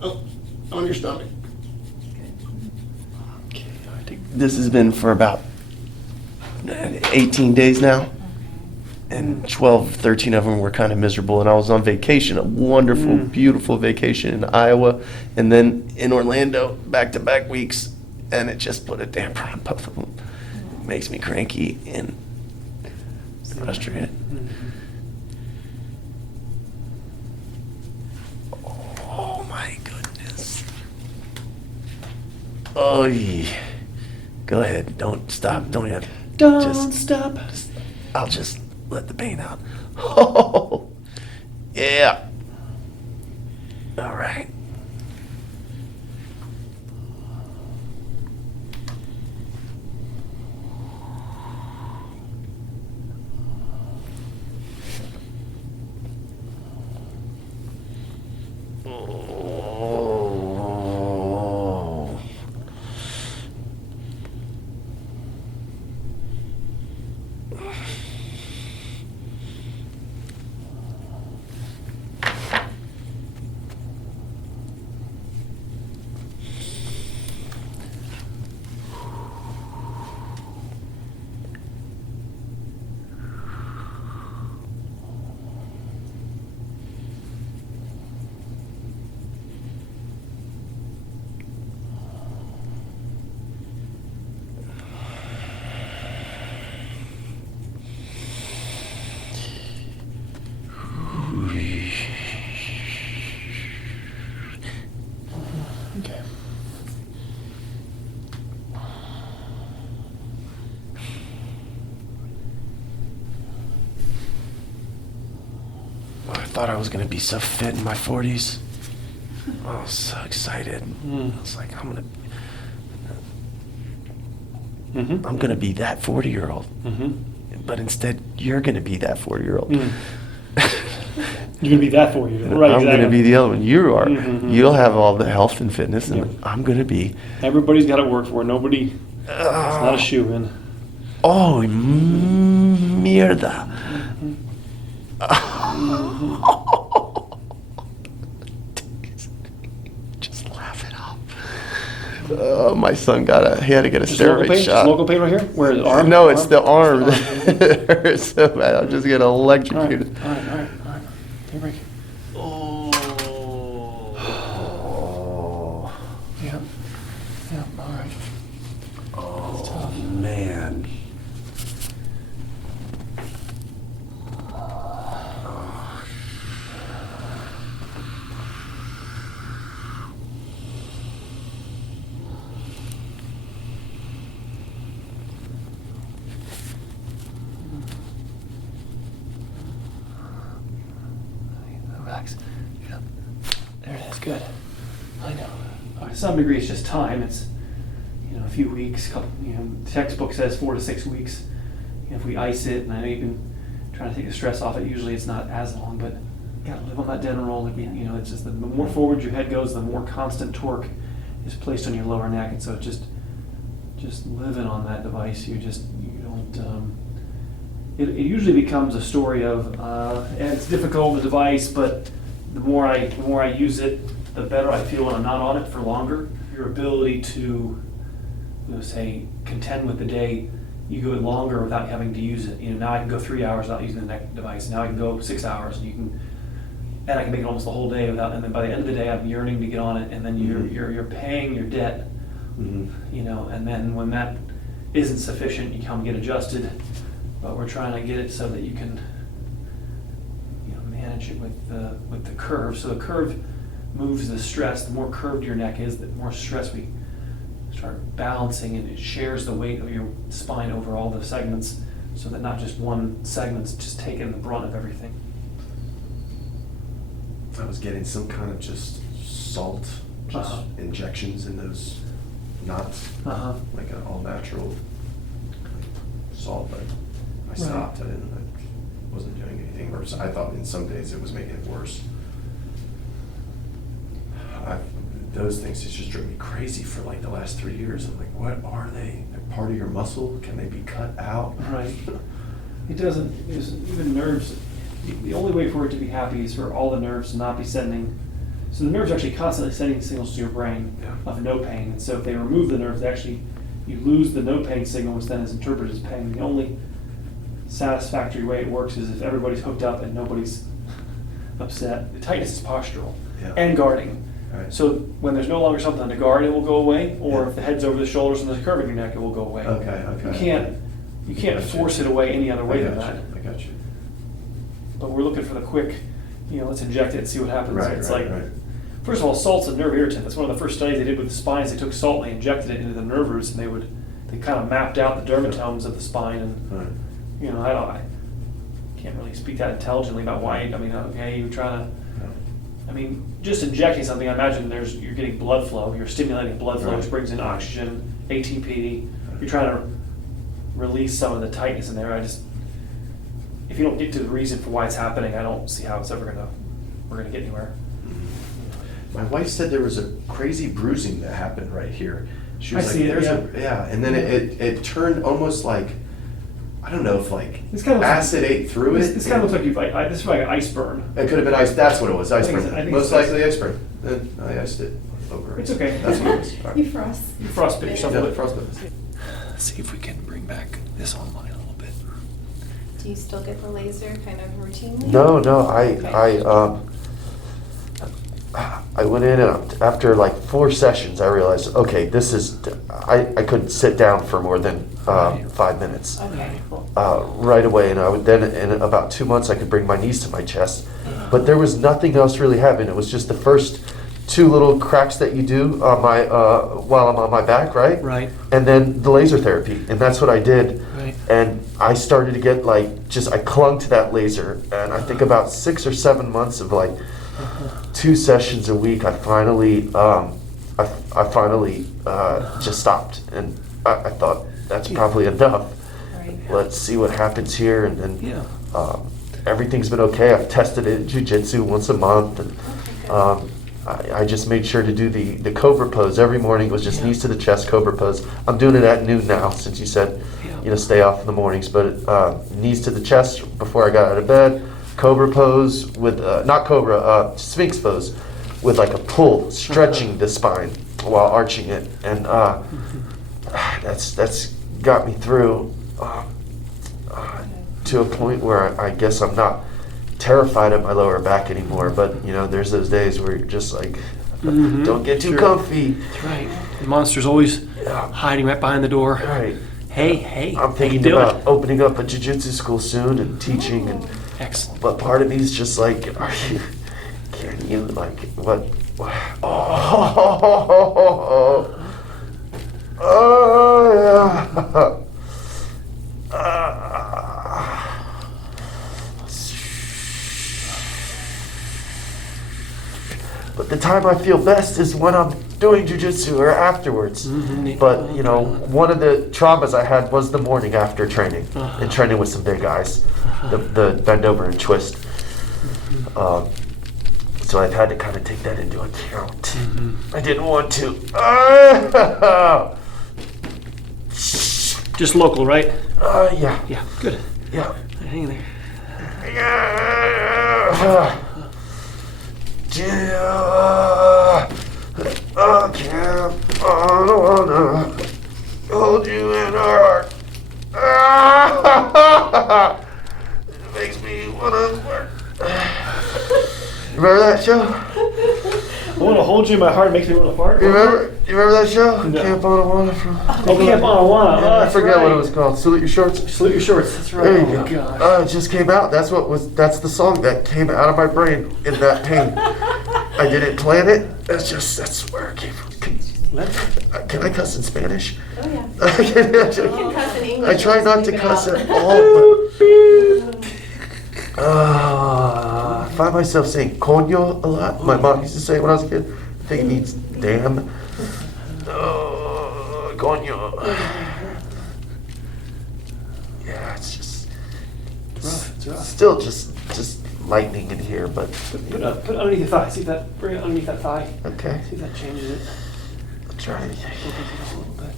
Oh, on your stomach. Okay, I think This has been for about 18 days now. And 12, 13 of them were kind of miserable. And I was on vacation, a wonderful, beautiful vacation in Iowa. And then in Orlando, back-to-back weeks. And it just put a damper on both of them. It makes me cranky and frustrated. Oh my goodness. Oh, yeah. Go ahead. Don't stop. Don't have. Don't stop. I'll just let the pain out. Oh, yeah. All right. Oh. Okay. I thought I was going to be so fit in my 40s. I was so excited. I was like, I'm going to be that 40-year-old. But instead, you're going to be that 40-year-old. You're gonna be that for you, right? I'm going to exactly. be the other one. You are. You'll have all the health and fitness, and I'm going to be. Everybody's got to work for it. Nobody. It's not a shoe in. Oh, mierda. Just laugh it off. Oh, my son he had to get a Just local steroid pain. Just shot. local pain right here. Where the arm? No, it's the arm. It's the arm. It hurts so bad. I'm just getting All right. electrocuted. All right. Take a break. Oh. Yeah. All right. Oh, man. Relax. Yeah. There it is. Good. I know. To some degree, it's just time. It's a few weeks. The textbook says 4 to 6 weeks. If we ice it, and I know you've been trying to take the stress off it. Usually, it's not as long, but you gotta live on that Denerol. It's just the more forward your head goes, the more constant torque is placed on your lower neck, and so just living on that device, you don't. It usually becomes a story of, and it's difficult, the device, but the more I use it, the better I feel when I'm not on it for longer. Your ability to, say, contend with the day, you go longer without having to use it. Now I can go 3 hours without using the neck device. Now I can go 6 hours, and I can make it almost the whole day without. And then by the end of the day, I'm yearning to get on it. And then you're paying your debt, and then when that isn't sufficient, you come get adjusted. But we're trying to get it so that you can, manage it with the curve. So the curve moves the stress. The more curved your neck is, the more stress we start balancing, and it shares the weight of your spine over all the segments, so that not just one segment's just taking the brunt of everything. I was getting some kind of just salt, injections in those knots, like an all natural salt, but I stopped. I wasn't doing anything worse. I thought in some days it was making it worse. Those things just drove me crazy for like the last 3 years. I'm like, what are they? They're part of your muscle? Can they be cut out? Right. It doesn't, even nerves, the only way for it to be happy is for all the nerves to not be sending. So the nerves are actually constantly sending signals to your brain of no pain. And so if they remove the nerves, you lose the no pain signal, which then is interpreted as pain. The only satisfactory way it works is if everybody's hooked up and nobody's upset. The tightness is postural and guarding. Right. So when there's no longer something to guard, it will go away. Or if the head's over the shoulders and there's a curve in your neck, it will go away. Okay. You can't force it away any other way than that. I got you. But we're looking for the quick, let's inject it and see what happens. Right, It's right, like, right. first of all, salt's a nerve irritant. That's one of the first studies they did with the spines. They took salt and they injected it into the nerve roots, and they kind of mapped out the dermatomes of the spine. And I can't really speak that intelligently about why. You're trying to. Just injecting something. I imagine you're getting blood flow. You're stimulating blood flow, which brings in oxygen, ATP. You're trying to release some of the tightness in there. If you don't get to the reason for why it's happening, I don't see how we're gonna get anywhere. My wife said there was a crazy bruising that happened right here. She was I like, see it, and then it turned almost like, I don't know if like This kind of acid ate through it. This kind of looks like this is like an ice burn. It could have been ice. That's what it was. Ice I think burn. it's Most ice. likely ice burn. Then I iced it over. It's okay. That's what it was. All right. You frost. You frostbite yourself a Yeah, little bit. frostbite. Let's see if we can bring back this online a little bit. Do you still get the laser kind of routinely? No, Okay. I went in and after like 4 sessions, I realized, okay, I couldn't sit down for more than 5 minutes. Okay. Right away, and I would then in about 2 months I could bring my knees to my chest, but there was nothing else really happening. It was just the first 2 little cracks that you do on my while I'm on my back, right? Right. And then the laser therapy, and that's what I did. Right. And I started to get I clung to that laser, and I think about 6 or 7 months of 2 sessions a week, I finally just stopped, and I thought that's probably enough. Right. Let's see what happens here, and then everything's been okay. I've tested it in jiu-jitsu once a month, and I just made sure to do the cobra pose every morning. It was just knees to the chest cobra pose. I'm doing it at noon now, since you said stay off in the mornings, but knees to the chest before I got out of bed. Cobra pose with not cobra, sphinx pose with a pull, stretching the spine while arching it, and that's got me through to a point where I guess I'm not terrified of my lower back anymore. But there's those days where you're just like, don't get too comfy. That's right. The monster's always hiding right behind the door. Right. Hey. I'm thinking about opening up a jiu-jitsu school soon and teaching and. Excellent. But part of me is just like, can you what? But the time I feel best is when I'm doing jiu-jitsu or afterwards. But one of the traumas I had was the morning after training and training with some big guys, the bend over and twist. So I've had to kind of take that into account. I didn't want to. Just local, right? Yeah. Yeah. Good. Yeah. Hang there. I can't, I don't wanna hold you in our heart. It makes me wanna work. Remember that show? I want to hold you in my heart. It makes me want to fart. You remember that show? No. Camp Onawana from. Oh, Camp Onawana. I forget what it was called. Salute Your Shorts. Salute Your Shorts. That's right. There you Oh, go. gosh. It just came out. That's the song that came out of my brain in that pain. I didn't plan it. That's where it came from. Can I cuss in Spanish? Oh, yeah. I You can cuss in English. I try not to Leave it cuss out. at all, but I find myself saying coño a lot. My mom used to say it when I was a kid. I think it means damn. Coño. It's rough. Still just lightning in here, but Put it underneath the thigh. See if that, bring it underneath that thigh. okay. See if that changes it. I'll try. Opens it up a little bit.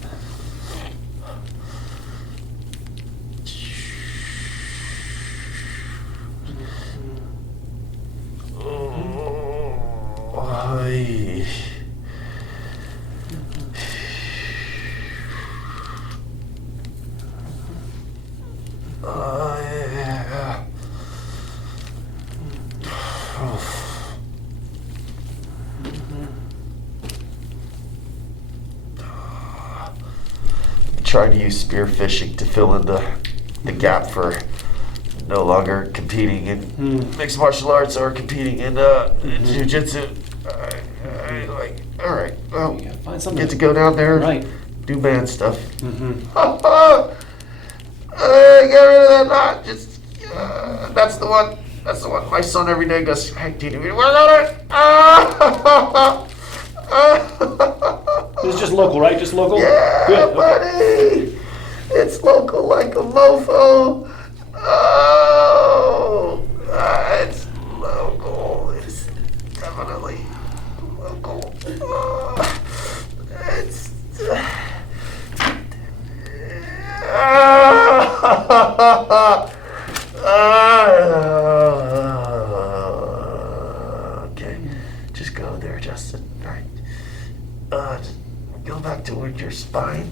Ay. Yeah. Trying to use spear fishing to fill in the gap for no longer competing in mixed martial arts or competing in jiu-jitsu. Like, all right, well, Yeah, find something. get to go down there and Right. do man stuff. Mm-hmm. Get rid of that knot. Just that's the one. That's the one. My son every day goes, "Hey, do you need me to work on it?" This is just local, right? Just local? Yeah, Good. Okay. buddy. It's local like a mofo. Oh, it's local. It's definitely local. It's. Okay, just go there, Justin. All right. Just go back toward your spine.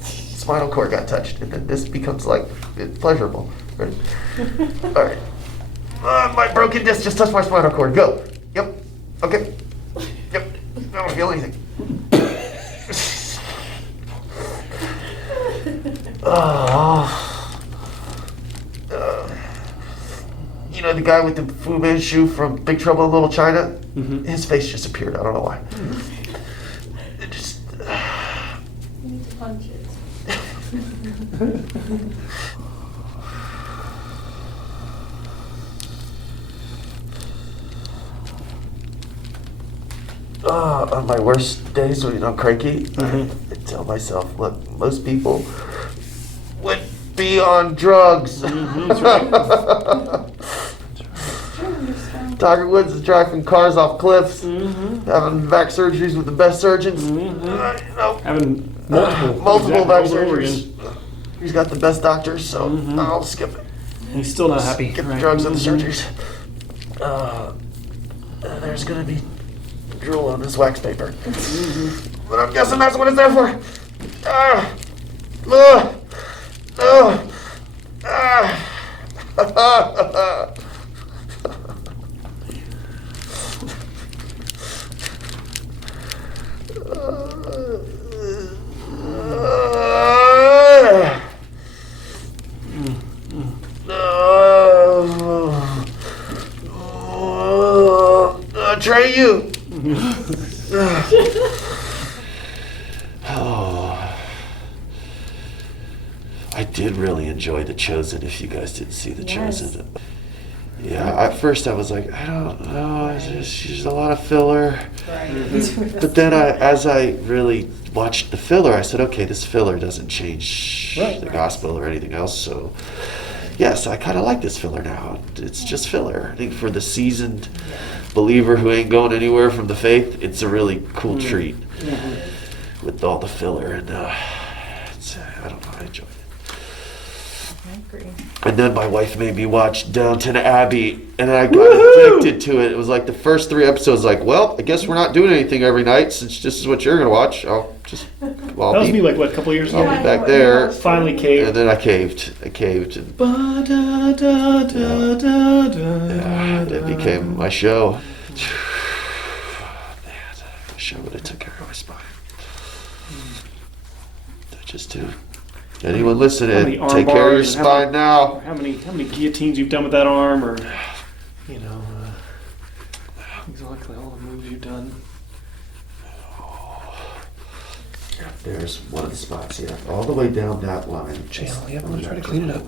Spinal cord got touched, and then this becomes like pleasurable. Right? All right. My broken disc just touched my spinal cord. Go. Yep. Okay. Yep. I don't feel anything. You know the guy with the Fu Manchu from Big Trouble in Little China? Mm-hmm. His face just appeared. I don't know why. It just. You need to punch it. On my worst days when I'm cranky, Mhm. I tell myself, look, most people would be on drugs. That's right. Tiger Woods is driving cars off cliffs, Mm-hmm. having back surgeries with the best surgeons. Mhm. You know, Having multiple. multiple exactly, back over and over surgeries. again. He's got the best doctors, so Mhm. I'll skip it. He's still not happy. Skip the Right. drugs and the Mhm. surgeries. There's gonna be drool on this wax paper. But I'm guessing that's what it's there for. Try you. Oh, I did really enjoy The Chosen. If you guys didn't see The Yes. Chosen, yeah. At first, I was like, I don't know. There's a lot of filler. Right. But then, as I really watched the filler, I said, okay, this filler doesn't change Right. the gospel or anything else. So, yes, I kind of like this filler now. It's just filler. I think for the seasoned believer who ain't going anywhere from the faith, it's a really cool treat with all the filler. And I don't know, I enjoyed it. I agree. And then my wife made me watch Downton Abbey, and I got addicted to it. It was like the first 3 episodes, like, well, I guess we're not doing anything every night since this is what you're going to watch. I'll That was me like, what, a couple years I'll ago? be back there. Finally And caved. then I caved. And it became my show. Man, I wish I would have took care of my spine. Just to anyone How listening, many arm take care of your bars and spine now. How many guillotines you've done with that arm, or you know, exactly all the moves you've done. There's one of the spots here, all the way down that line. Channel. Yep, I'm gonna try to clean it up.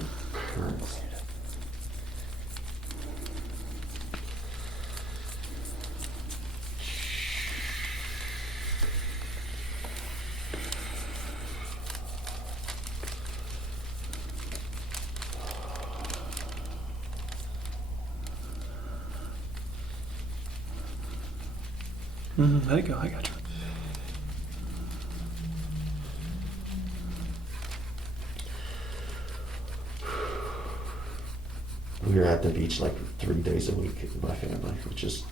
Let it go. I got you. We were at the beach like 3 days a week with my family, which is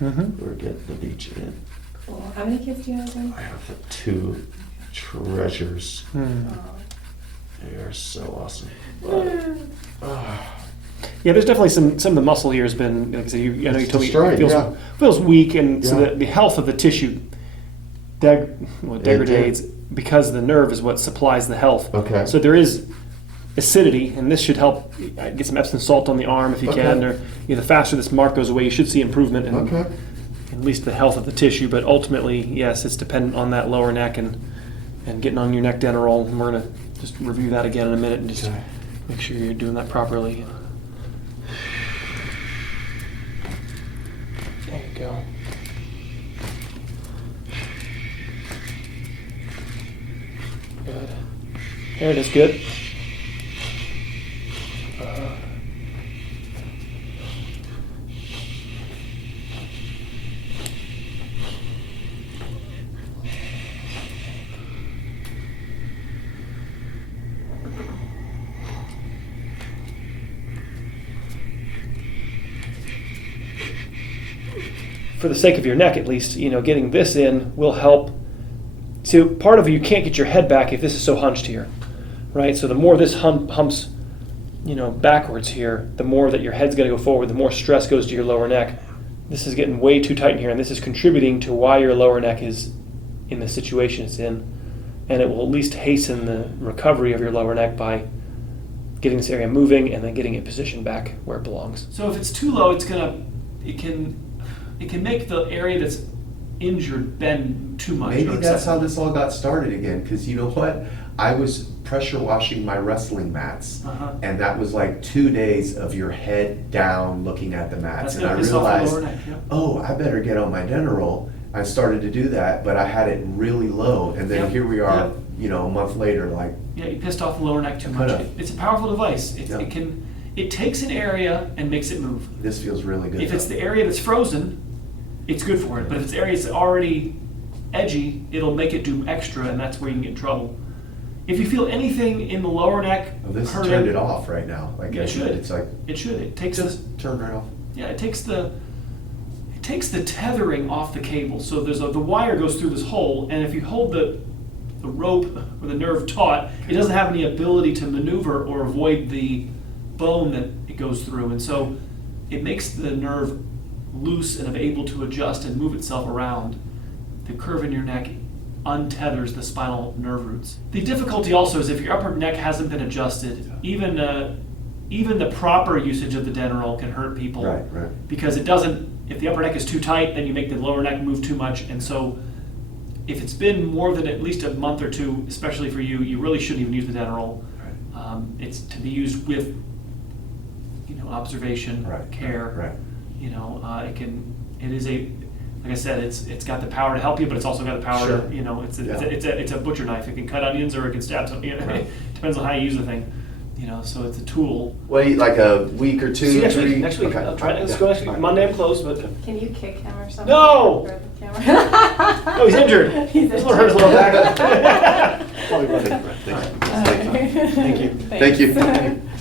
we're getting the beach in. Cool. How many kids do you have again? I have 2 treasures. They are so awesome. Yeah, there's definitely some of the muscle here has been, like I said, I know you told me destroyed, it feels weak, and so Yeah. the health of the tissue degrades because the nerve is what supplies the health. Okay. So there is acidity, and this should help get some Epsom salt on the arm if you can, or the faster this mark goes away, you should see improvement in at least the health of the tissue. But ultimately, yes, it's dependent on that lower neck and getting on your neck dental roll. And we're going to just review that again in a minute and just make sure you're doing that properly. There you go. Good. There it is. Good. For the sake of your neck, at least, getting this in will help. So part of you can't get your head back if this is so hunched here, right? So the more this humps, backwards here, the more that your head's going to go forward, the more stress goes to your lower neck. This is getting way too tight in here, and this is contributing to why your lower neck is in the situation it's in. And it will at least hasten the recovery of your lower neck by getting this area moving and then getting it positioned back where it belongs. So if it's too low, it can make the area that's injured bend too much. Maybe that's how this all got started again, because you know what? I was pressure washing my wrestling mats, and that was like 2 days of your head down looking at the mats. And I realized, oh, I better get on my dental roll. I started to do that, but I had it really low, and then here we are, a month later, like... Yeah, you pissed off the lower neck too much. It's a powerful device. It takes an area and makes it move. This feels really good. If it's the area that's frozen, it's good for it. But if it's the area that's already edgy, it'll make it do extra, and that's where you can get in trouble. If you feel anything in the lower neck, this turned it off right now. Like it should. It's like it should. It takes turn right off. Yeah, it takes the tethering off the cable. So the wire goes through this hole, and if you hold the rope or the nerve taut, it doesn't have any ability to maneuver or avoid the bone that it goes through, and so it makes the nerve loose and able to adjust and move itself around. The curve in your neck untethers the spinal nerve roots. The difficulty also is if your upper neck hasn't been adjusted, even the proper usage of the dental roll can hurt people. Right. Because it doesn't. If the upper neck is too tight, then you make the lower neck move too much, and so if it's been more than at least a month or two, especially for you, you really shouldn't even use the dental roll. It's to be used with observation, care. It is like I said, it's got the power to help you, but it's also got the power to, it's a butcher knife. It can cut onions or it can stab something. It depends on how you use the thing. So it's a tool. Wait, like a week or two? See, next 3? week. Next week. Okay. I'll try. Let's go next week. Monday I'm closed, but Can you kick him or something? No! For the camera? no, he's injured. He's This one hurt his lower back. Thank you. Thank you. Thank you. Thanks.